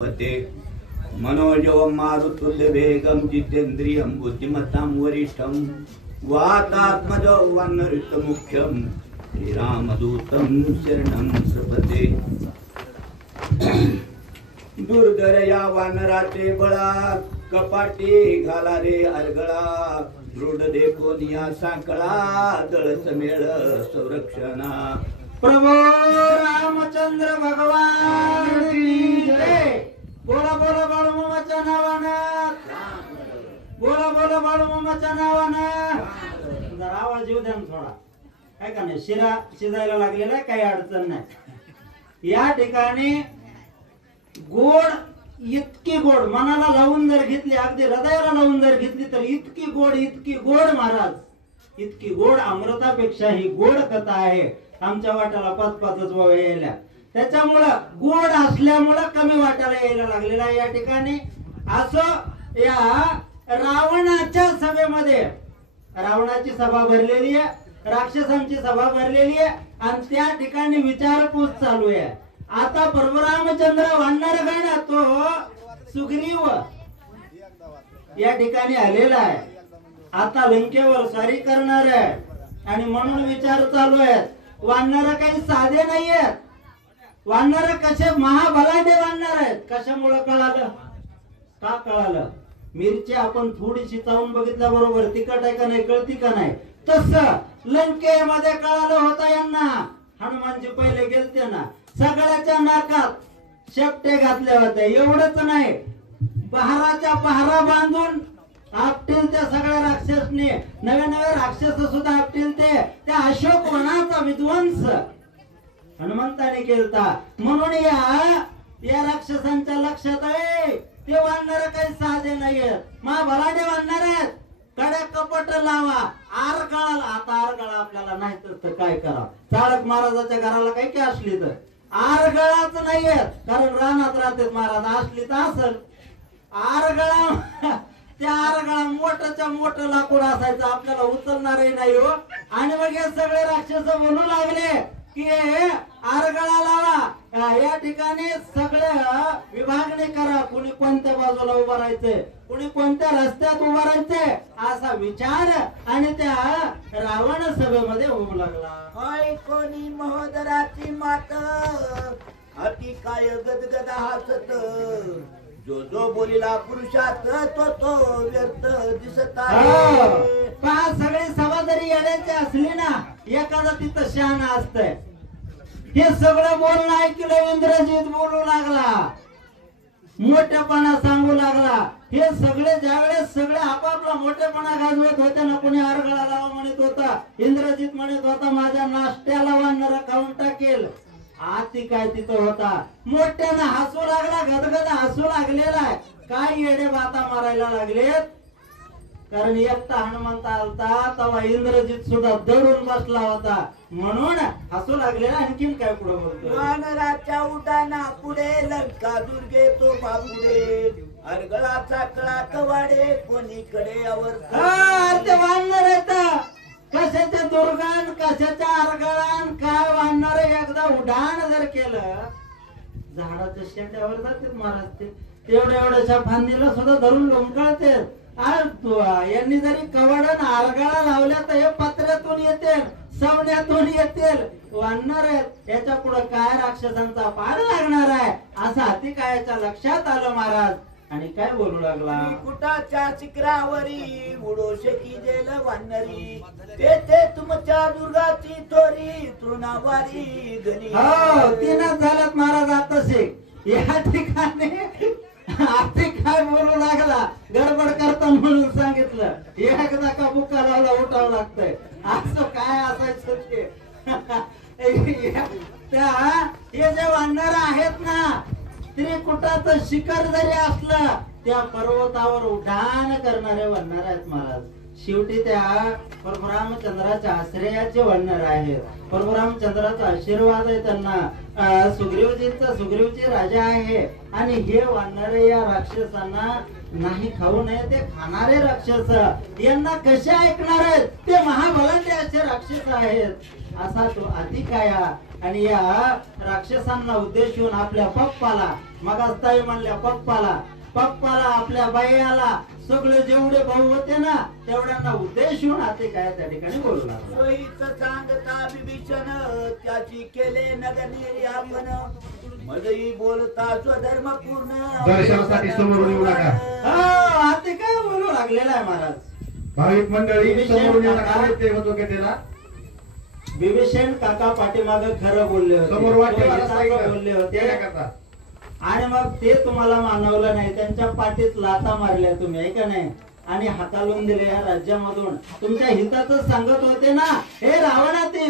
ते मनोजवं मारुतुल्यवेगं जितेन्द्रियं बुद्धिमत्तां वरिष्ठं वातात्मजं वन्नऋतमुख्यं श्रीरामदूतं शरणं प्रपद्ये। दुर्धरया वानराचे बळा कपाटी घाला रे अरगळा दृढ देखोनिया साकळा दळ समेळ संरक्षणा। प्रभु रामचंद्र भगवान की जय। बोला बोला बाळूमामाच्या नावानं, बोला बोला बाळूमामाच्या नावानं। जरा आवाज येऊ द्या थोडा, काय का नाही, शिरा शिजायला लागलेला आहे, काही अडचण नाही। या ठिकाणी गोड, इतकी गोड मनाला लावून जर घेतली, अगदी हृदयाला लावून जर घेतली तर इतकी गोड महाराज, इतकी गोड, अमृतापेक्षा ही गोड कथा आहे। आमच्या वाट्याला पाच यायला, त्याच्यामुळं गोड असल्यामुळं कमी वाटायला यायला लागलेला आहे। या ठिकाणी असं या रावणाच्या सभेमध्ये, रावणाची सभा भरलेली आहे, राक्षसांची सभा भरलेली आहे आणि त्या ठिकाणी विचारपूस चालू आहे। आता प्रभू रामचंद्र वानरगण तो सुग्रीव या ठिकाणी आलेला आहे, आता लंकेवर स्वारी करणार आहे आणि म्हणून विचार चालू आहे। वानर काही साधे नाहीयेत, वानर कसे महाबलाढ्य वानर आहेत। कशामुळे कळालं, का कळालं? मिरची आपण थोडीशी चावून बघितल्या बरोबर तिखट आहे का नाही, कळती का नाही, तसं लंकेमध्ये कळालं होतं यांना। हनुमानजी पहिले गेलते ना, सगळ्याच्या नाकात शेपटे घातले होते। एवढंच नाही, पहाराच्या पहारा बांधून आपटील त्या सगळ्या राक्षसने, नवे नवे राक्षस सुद्धा आपटील त्या अशोक वनाचा विध्वंस हनुमंताने केलता। म्हणून या राक्षसांच्या लक्षात आहे ते वानर काही साधे नाहीयेत, महाबलाढ्य वानर आहेत। कडे कपट लावा, आर गळाला, आता आर गळा आपल्याला नाही तर काय करा, चाळक महाराजाच्या घराला काही की असली तर आर गळाच नाहीयेत, कारण रानात राहतात महाराज, असली तर असल आर गळा। त्या आरगळा मोठच्या मोठं लाकूड असायचं, आपल्याला उचलणारही नाही हो। आणि मग हे सगळे राक्षस बोलू लागले की आरगळा लावा, या ठिकाणी सगळे विभागणी करा, कुणी कोणत्या बाजूला उभं राहायचंय, कुणी कोणत्या रस्त्यात उभं राहायचंय, असा विचार आणि त्या रावण सभेमध्ये होऊ लागला। हाय कोणी महोदराची मात अति काय गदगद हसत, जो जो बोलिला पुरुषात तो व्यर्थ दिसत आहे। पहा, सगळी सभा जरी येण्याची असली ना, एखादा तिथं शहाणा असतंय। हे सगळं बोलणं ऐकलं, इंद्रजित बोलू लागला, मोठेपणा सांगू लागला। हे सगळे ज्यावेळेस सगळे आपापला मोठेपणा गाजवत होते ना, कोणी आरगळा लावा म्हणत होता, इंद्रजित म्हणत होता माझ्या नाश्त्याला वानर खाऊन टाकेल, आती काय तिथं होता, मोठ्यानं हसू लागला, गदगद हसू लागलेला आहे। काय येडे बाता मारायला लागलेत, कारण एकटा हनुमंत आलता तेव्हा इंद्रजित सुद्धा दडून बसला होता, म्हणून हसू लागलेला। आणखीन काय पुढे बोलतो, वानराच्या उडाना पुढे लंका दुर्गे तो बापुडे, अरगळाचा कळा कवाडे कोणीकडे आवर। ते वानर येत कशाचे दुर्गान, कशाच्या अरगळान, काय वानर एकदा उड्डाण जर केलं, झाडाच्या शेंड्यावर जाते महाराज, ते एवढ्याशा फांदीला सुद्धा धरून लोंबकळते। यांनी जरी कवडन आरगळा लावल्या तर हे पत्र्यातून येतील, सवण्यातून येतील, वानर आहेत, याच्या पुढे काय राक्षसांचा पार लागणार आहे, असं हाती कायाच्या लक्षात आलं महाराज। आणि काय बोलू लागला, कुटाच्या शिखरावरी उडो शेकी जेल वानरी, तेथे तुमच्या दुर्गाची थोरी तृणावारी धनी। हो, तीनच झाल्यात महाराज आताशे। या ठिकाणी आधी काय बोलू लागला, गडबड करता म्हणून सांगितलं, एकदा का बुका लावला उठावं लागतंय, असं काय असायचं ते। त्या हे जे वानर आहेत ना, त्रिकुटाचं शिखर जरी असलं, त्या पर्वतावर उड्डाण करणारे वानर आहेत महाराज। शेवटी त्या परशुरामचंद्राच्या आश्रयाचे वानर आहेत, परशुरामचंद्राचा आशीर्वाद आहे त्यांना, सुग्रीवजी राजा आहे। आणि हे वानर या राक्षसांना नाही खाऊ नये ते खाणारे राक्षस, यांना कसे ऐकणार आहेत, ते महाबलाढ्य असे राक्षस आहेत। असा तो अतिकाया आणि या राक्षसांना उद्देशून आपल्या पप्पाला मग ताई म्हणल्या पप्पाला आपल्या बायाला सगळे जेवढे भाऊ होते ना तेवढ्यांना उद्देशून आता काय त्या ठिकाणी बोलू लागला. सोयीचं सांगता बिभीषण त्याची केले नगनीरी आपण मजई बोलता स्वधर्म पूर्ण दर्शनासाठी समोरून येऊ नका. आता काय बोलू लागलेला आहे महाराज. भाविक मंडळी समोरून येऊ नका. ते होतो की त्याला बिभीषण काका पाठीमाग खरं बोलले समोर होते, वाटलं बोलले होते करता. आणि मग ते तुम्हाला मानवलं नाही. त्यांच्या पाठीत लाथा मारल्या तुम्ही आहे का नाही आणि हाताळून दिले या राज्यामधून. तुमच्या हितातच सांगत होते ना हे रावणा ते